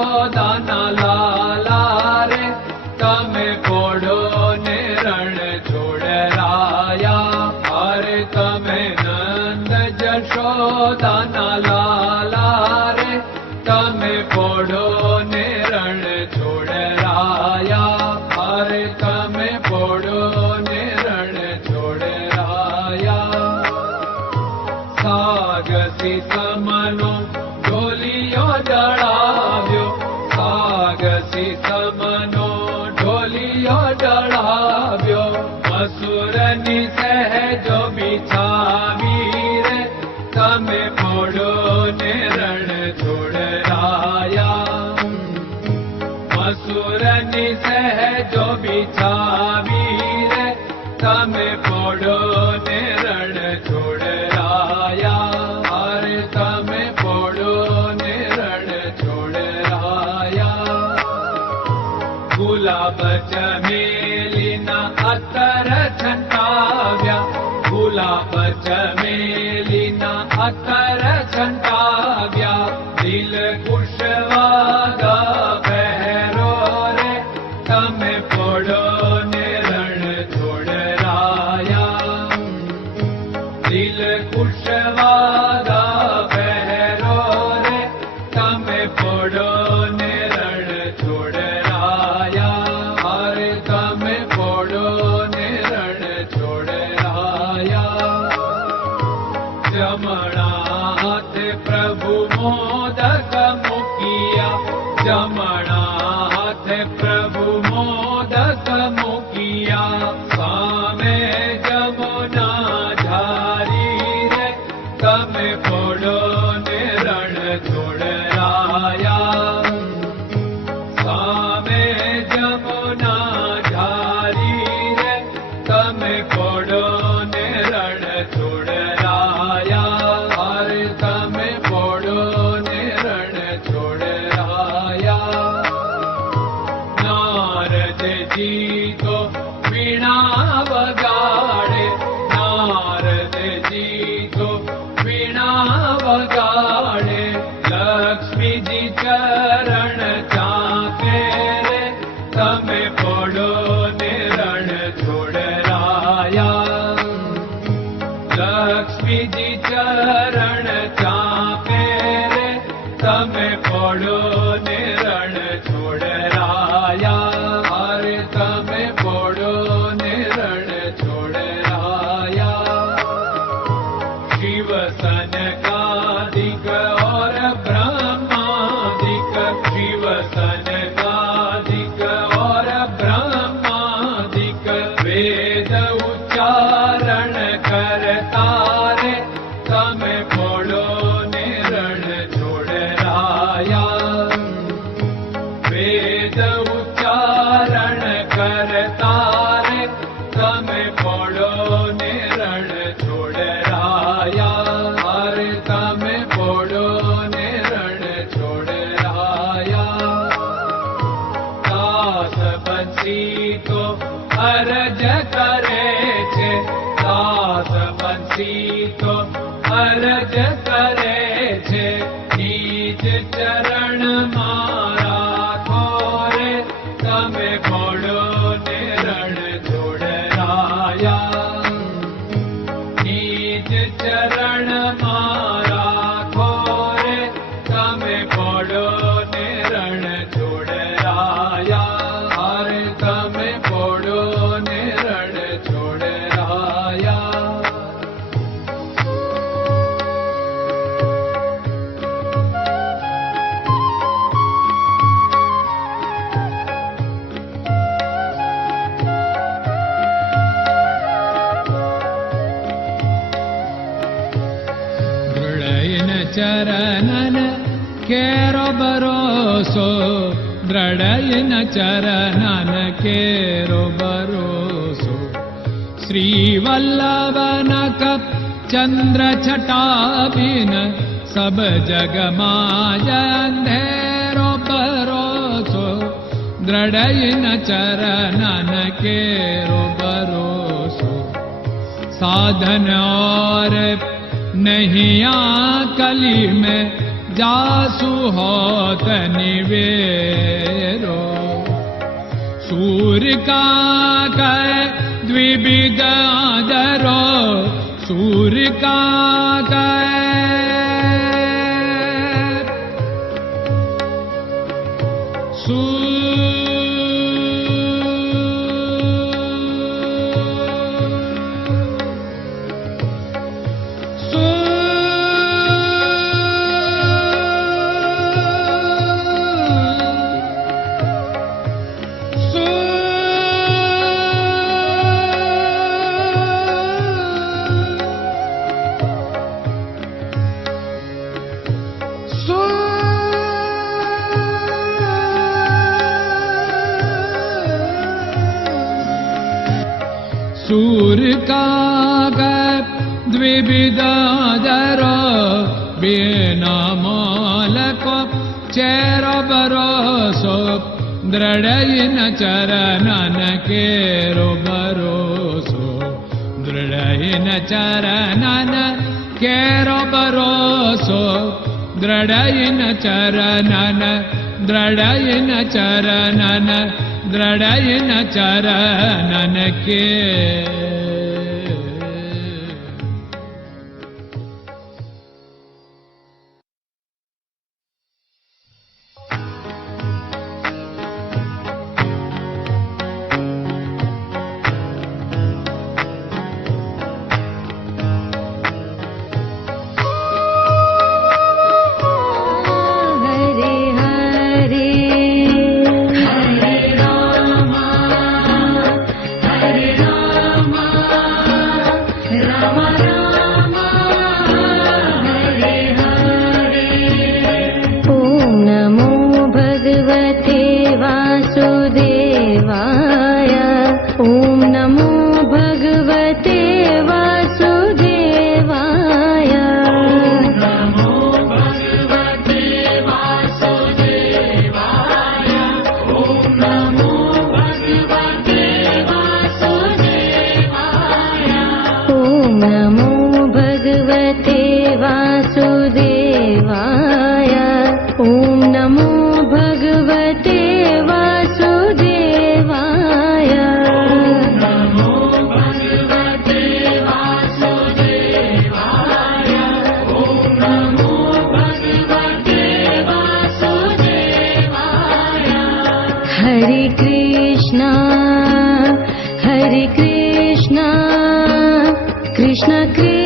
જશોદાના લાલા રે તમે પોડો ને રણ છોડરાયા. અરે તમે નંદ જશોદાના લાલા રે તમે પોડો ને રણ છોડરાયા. અરે તમે પોડો ને રણ છોડરાયા. સાગસી સમનો ઢોલિયો ડળાવ્યો, સાગસી સમનો ઢોલિયો ડળાવ્યો. મસૂરની સહેજો બિછાવી રે તમે પોડો ને રણ છોડરાયા. મસૂરની સહેજો બિછાવી રે તમે પોડો ને રણ છોડરાયા. અરે તમે પોડો ને રણ છોડરાયા. ગુલાબ ચમેલીના અત્તર છંટાવ્યા, ગુલાબ ચમેલીના અત્તર છંટાવ્યા. દિલ કુશવાદા પહેરો રે તમે પોડો ને રણ છોડરાયા. દિલ કુશવાદા પહેરો રે તમે પોડો ને રણ છોડરાયા. અરે તમે પોડો ને રણ છોડરાયા. જમણા હાથે પ્રભુ મોદક મૂકિયા, જમણા હાથે પ્રભુ મોદક મૂકિયા. સામે જમુના ધારી રે તમે પોડો ને રણ છોડરાયા. સામે જમુના ધારી રે તમે પોડો ને રણ છોડરાયા. અરે તમે પોડો ને રણ છોડરાયા. નારદજી તો વીણા વગાડે, નારદજી તો વીણા વગાડે. લક્ષ્મીજી ચરણ ચાકે રે તમે પોડો ને રણ છોડરાયા. લક્ષ્મીજી ચરણ ચાકે રે તમે પોડો ને રણ છોડરાયા. અરે તમે પોડો ને રણ છોડરાયા. શિવ સનકાદિક और ब्रह्मादिक, शिव सनकादिक और ब्रह्मादिक. वेद उच्चारण करता रे તમે પોડો ને રણ છોડરાયા. વેદ ઉચ્ચારણ કરતા રે તમે પોડો ને રણ છોડરાયા. અરે તમે પોડો ને રણ છોડરાયા. દાસ બંસી તો અરજ કરે છે, દાસ બંસી તો અરજ કરે છે. નીચ ચરણ મારા ખોરે તમે પોડો ને રણ છોડરાયા. નીચ ચરણ મારા ખોરે તમે પોડો ને રણ છોડરાયા. અરે તમે પોડો ને રણ છોડરાયા. ચરણન કેરો ભરોસો, દ્રઢયન ચરણન કેરો ભરોસો. શ્રી વલ્લભન કપ ચંદ્ર છટાબિન સબ જગમાં અંધેરો ભરોસો. દ્રઢયન ચરણન કેરો ભરોસો. साधन और नहीं कली में जासु होत निवेरो सूर्य का कै द्विविध आदरो सूर्य का सूर्य का द्विविधादर बिना मालको चेर भरोसो दृढ़ चरणन केरो भरोसो दृढ़ चरणन केरो भरोसो दृढ़ चरणन दृढ़ चरणन दृढ़ चरणन के Krishna Krishna